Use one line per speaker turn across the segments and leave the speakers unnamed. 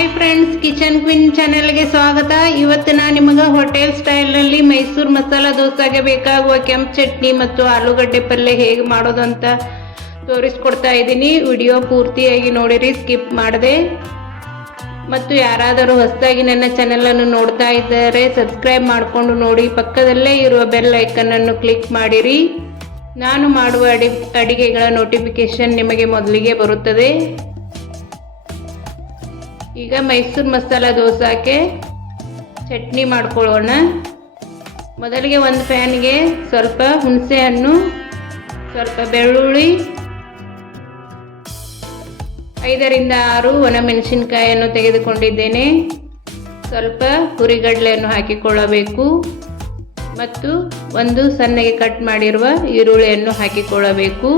Hi friends, kitchen queen ಚಾನೆಲ್ಗೆ ಸ್ವಾಗತ. ಇವತ್ತು ನಾನು ನಿಮಗೆ ಹೋಟೆಲ್ ಸ್ಟೈಲ್ನಲ್ಲಿ ಮೈಸೂರು ಮಸಾಲ ದೋಸೆಗೆ ಬೇಕಾಗುವ ಕೆಂಪು ಚಟ್ನಿ ಮತ್ತು ಆಲೂಗಡ್ಡೆ ಪಲ್ಯ ಹೇಗೆ ಮಾಡೋದು ಅಂತ ತೋರಿಸ್ಕೊಡ್ತಾ ಇದ್ದೀನಿ. ವಿಡಿಯೋ ಪೂರ್ತಿಯಾಗಿ ನೋಡಿರಿ, ಸ್ಕಿಪ್ ಮಾಡಿದೆ. ಮತ್ತು ಯಾರಾದರೂ ಹೊಸದಾಗಿ ನನ್ನ ಚಾನೆಲನ್ನು ನೋಡ್ತಾ ಇದ್ದಾರೆ, ಸಬ್ಸ್ಕ್ರೈಬ್ ಮಾಡಿಕೊಂಡು ನೋಡಿ. ಪಕ್ಕದಲ್ಲೇ ಇರುವ ಬೆಲ್ ಐಕನನ್ನು ಕ್ಲಿಕ್ ಮಾಡಿರಿ. ನಾನು ಮಾಡುವ ಅಡಿ ಅಡಿಗೆಗಳ ನೋಟಿಫಿಕೇಶನ್ ನಿಮಗೆ ಮೊದಲಿಗೆ ಬರುತ್ತದೆ. ಈಗ ಮೈಸೂರು ಮಸಾಲ ದೋಸಾಕ್ಕೆ ಚಟ್ನಿ ಮಾಡ್ಕೊಳ್ಳೋಣ. ಮೊದಲಿಗೆ ಒಂದು ಪ್ಯಾನ್ಗೆ ಸ್ವಲ್ಪ ಹುಣಸೆ ಹಣ್ಣು ಸ್ವಲ್ಪ ಬೆಳ್ಳುಳ್ಳಿ, ಐದರಿಂದ ಆರು ಒಣಮೆಣಸಿನ್ಕಾಯಿಯನ್ನು ತೆಗೆದುಕೊಂಡಿದ್ದೇನೆ. ಸ್ವಲ್ಪ ಹುರಿಗಡಲೆಯನ್ನು ಹಾಕಿಕೊಳ್ಳಬೇಕು ಮತ್ತು ಒಂದು ಸಣ್ಣಗೆ ಕಟ್ ಮಾಡಿರುವ ಈರುಳ್ಳಿಯನ್ನು ಹಾಕಿಕೊಳ್ಳಬೇಕು.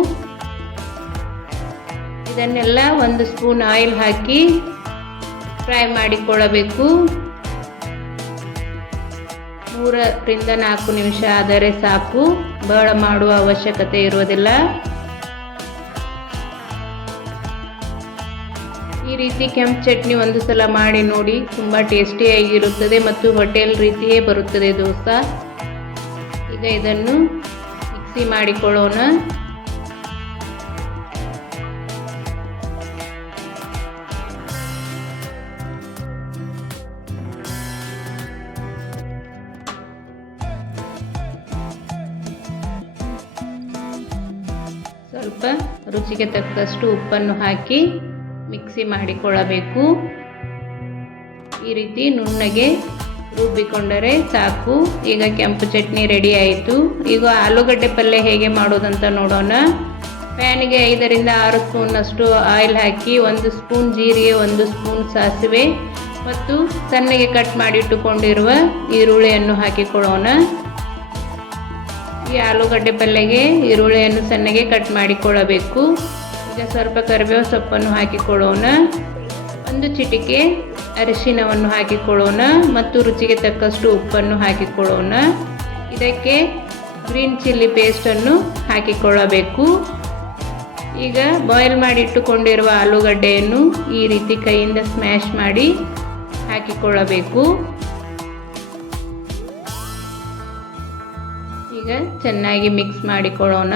ಇದನ್ನೆಲ್ಲ ಒಂದು ಸ್ಪೂನ್ ಆಯಿಲ್ ಹಾಕಿ ಫ್ರೈ ಮಾಡಿಕೊಳ್ಳಬೇಕು. ಮೂರರಿಂದ ನಾಲ್ಕು ನಿಮಿಷ ಆದರೆ ಸಾಕು. ಬಹಳ ಮಾಡುವ ಅವಶ್ಯಕತೆ ಇರುವುದಿಲ್ಲ. ಈ ರೀತಿ ಕೆಂಪು ಚಟ್ನಿ ಒಂದು ಸಲ ಮಾಡಿ ನೋಡಿ ತುಂಬ ಟೇಸ್ಟಿಯಾಗಿರುತ್ತದೆ ಮತ್ತು ಹೋಟೆಲ್ ರೀತಿಯೇ ಬರುತ್ತದೆ ದೋಸೆ. ಈಗ ಇದನ್ನು ಮಿಕ್ಸಿ ಮಾಡಿಕೊಳ್ಳೋಣ ಸ್ವಲ್ಪ ರುಚಿಗೆ ತಕ್ಕಷ್ಟು ಉಪ್ಪನ್ನು ಹಾಕಿ ಮಿಕ್ಸಿ ಮಾಡಿಕೊಳ್ಳಬೇಕು. ಈ ರೀತಿ ನುಣ್ಣಗೆ ರುಬ್ಬಿಕೊಂಡರೆ ಸಾಕು. ಈಗ ಕೆಂಪು ಚಟ್ನಿ ರೆಡಿ ಆಯಿತು. ಈಗ ಆಲೂಗಡ್ಡೆ ಪಲ್ಯ ಹೇಗೆ ಮಾಡೋದಂತ ನೋಡೋಣ. ಪ್ಯಾನಿಗೆ ಐದರಿಂದ ಆರು ಸ್ಪೂನ್ನಷ್ಟು ಆಯಿಲ್ ಹಾಕಿ ಒಂದು ಸ್ಪೂನ್ ಜೀರಿಗೆ, ಒಂದು ಸ್ಪೂನ್ ಸಾಸಿವೆ ಮತ್ತು ಸಣ್ಣಗೆ ಕಟ್ ಮಾಡಿಟ್ಟುಕೊಂಡಿರುವ ಈರುಳ್ಳಿಯನ್ನು ಹಾಕಿಕೊಳ್ಳೋಣ. ಈ ಆಲೂಗಡ್ಡೆ ಪಲ್ಯಗೆ ಈರುಳ್ಳಿಯನ್ನು ಸಣ್ಣಗೆ ಕಟ್ ಮಾಡಿಕೊಳ್ಳಬೇಕು. ಈಗ ಸ್ವಲ್ಪ ಕರಿಬೇವು ಸೊಪ್ಪನ್ನು ಹಾಕಿಕೊಳ್ಳೋಣ. ಒಂದು ಚಿಟಿಕೆ ಅರಿಶಿನವನ್ನು ಹಾಕಿಕೊಳ್ಳೋಣ ಮತ್ತು ರುಚಿಗೆ ತಕ್ಕಷ್ಟು ಉಪ್ಪನ್ನು ಹಾಕಿಕೊಳ್ಳೋಣ. ಇದಕ್ಕೆ ಗ್ರೀನ್ ಚಿಲ್ಲಿ ಪೇಸ್ಟನ್ನು ಹಾಕಿಕೊಳ್ಳಬೇಕು. ಈಗ ಬಾಯ್ಲ್ ಮಾಡಿಟ್ಟುಕೊಂಡಿರುವ ಆಲೂಗಡ್ಡೆಯನ್ನು ಈ ರೀತಿ ಕೈಯಿಂದ ಸ್ಮ್ಯಾಶ್ ಮಾಡಿ ಹಾಕಿಕೊಳ್ಳಬೇಕು. ಈಗ ಚೆನ್ನಾಗಿ ಮಿಕ್ಸ್ ಮಾಡಿಕೊಳ್ಳೋಣ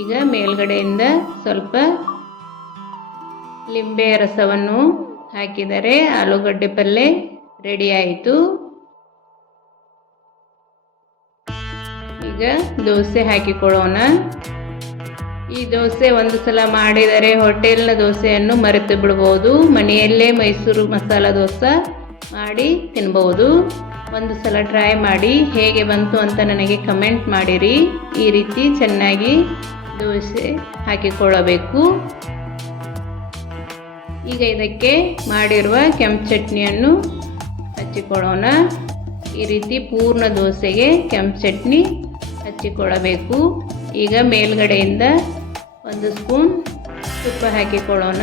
ಈಗ ಮೇಲ್ಗಡೆಯಿಂದ ಸ್ವಲ್ಪ ಲಿಂಬೆ ರಸವನ್ನು ಹಾಕಿದರೆ ಆಲೂಗಡ್ಡೆ ಪಲ್ಯ ರೆಡಿ ಆಯಿತು. ಈಗ ದೋಸೆ ಹಾಕಿಕೊಳ್ಳೋಣ ಈ ದೋಸೆ ಒಂದು ಸಲ ಮಾಡಿದರೆ ಹೋಟೆಲ್ನ ದೋಸೆಯನ್ನು ಮರೆತು ಬಿಡಬಹುದು ಮನೆಯಲ್ಲೇ ಮೈಸೂರು ಮಸಾಲ ದೋಸೆ ಮಾಡಿ ತಿನ್ಬೋದು. ಒಂದು ಸಲ ಟ್ರೈ ಮಾಡಿ ಹೇಗೆ ಬಂತು ಅಂತ ನನಗೆ ಕಮೆಂಟ್ ಮಾಡಿರಿ. ಈ ರೀತಿ ಚೆನ್ನಾಗಿ ದೋಸೆ ಹಾಕಿಕೊಳ್ಳಬೇಕು. ಈಗ ಇದಕ್ಕೆ ಮಾಡಿರುವ ಕೆಂಪು ಚಟ್ನಿಯನ್ನು ಹಚ್ಚಿಕೊಳ್ಳೋಣ. ಈ ರೀತಿ ಪೂರ್ಣ ದೋಸೆಗೆ ಕೆಂಪು ಚಟ್ನಿ ಹಚ್ಚಿಕೊಳ್ಳಬೇಕು. ಈಗ ಮೇಲ್ಗಡೆಯಿಂದ ಒಂದು ಸ್ಪೂನ್ ತುಪ್ಪ ಹಾಕಿಕೊಳ್ಳೋಣ.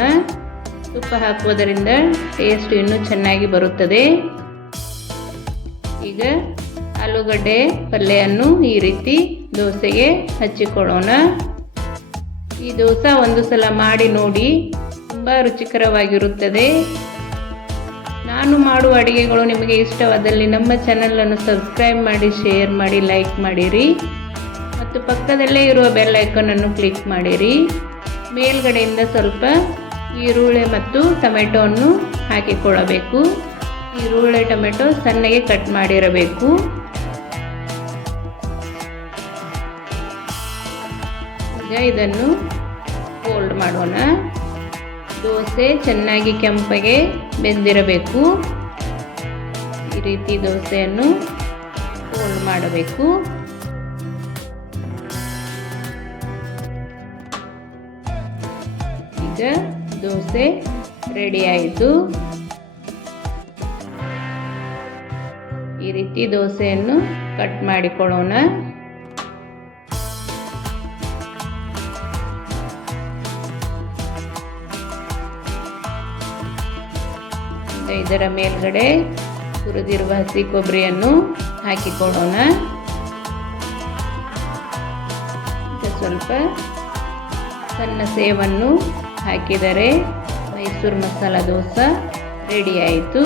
ತುಪ್ಪ ಹಾಕುವುದರಿಂದ ಟೇಸ್ಟ್ ಇನ್ನೂ ಚೆನ್ನಾಗಿ ಬರುತ್ತದೆ. ಈಗ ಆಲೂಗಡ್ಡೆ ಪಲ್ಯವನ್ನು ಈ ರೀತಿ ದೋಸೆಗೆ ಹಚ್ಚಿಕೊಳ್ಳೋಣ. ಈ ದೋಸೆ ಒಂದು ಸಲ ಮಾಡಿ ನೋಡಿ ತುಂಬ ರುಚಿಕರವಾಗಿರುತ್ತದೆ. ನಾನು ಮಾಡುವ ಅಡುಗೆಗಳು ನಿಮಗೆ ಇಷ್ಟವಾದಲ್ಲಿ ನಮ್ಮ ಚಾನಲನ್ನು ಸಬ್ಸ್ಕ್ರೈಬ್ ಮಾಡಿ ಶೇರ್ ಮಾಡಿ ಲೈಕ್ ಮಾಡಿರಿ. ಮತ್ತು ಪಕ್ಕದಲ್ಲೇ ಇರುವ ಬೆಲ್ ಐಕನನ್ನು ಕ್ಲಿಕ್ ಮಾಡಿರಿ. ಮೇಲ್ಗಡೆಯಿಂದ ಸ್ವಲ್ಪ ಈರುಳ್ಳಿ ಮತ್ತು ಟೊಮೆಟೊವನ್ನು ಹಾಕಿಕೊಳ್ಳಬೇಕು. ಈರುಳ್ಳಿ, ಟೊಮೆಟೊ ಸಣ್ಣಗೆ ಕಟ್ ಮಾಡಿರಬೇಕು. ಈಗ ಇದನ್ನು ಫೋಲ್ಡ್ ಮಾಡೋಣ. ದೋಸೆ ಚೆನ್ನಾಗಿ ಕೆಂಪಗೆ ಬೆಂದಿರಬೇಕು. ಈ ರೀತಿ ದೋಸೆಯನ್ನು ಫೋಲ್ಡ್ ಮಾಡಬೇಕು. ಈಗ ದೋಸೆ ರೆಡಿ ಆಯಿತು. ಈ ರೀತಿ ದೋಸೆಯನ್ನು ಕಟ್ ಮಾಡಿಕೊಳ್ಳೋಣ. ಇದರ ಮೇಲ್ಗಡೆ ಹುರಿದಿರುವ ಹಸಿ ಕೊಬ್ಬರಿಯನ್ನು ಹಾಕಿಕೊಳ್ಳೋಣ. ಸ್ವಲ್ಪ ಸಣ್ಣ ಸೇವನ್ನು ಹಾಕಿದರೆ ಮೈಸೂರು ಮಸಾಲ ದೋಸೆ ರೆಡಿ ಆಯಿತು.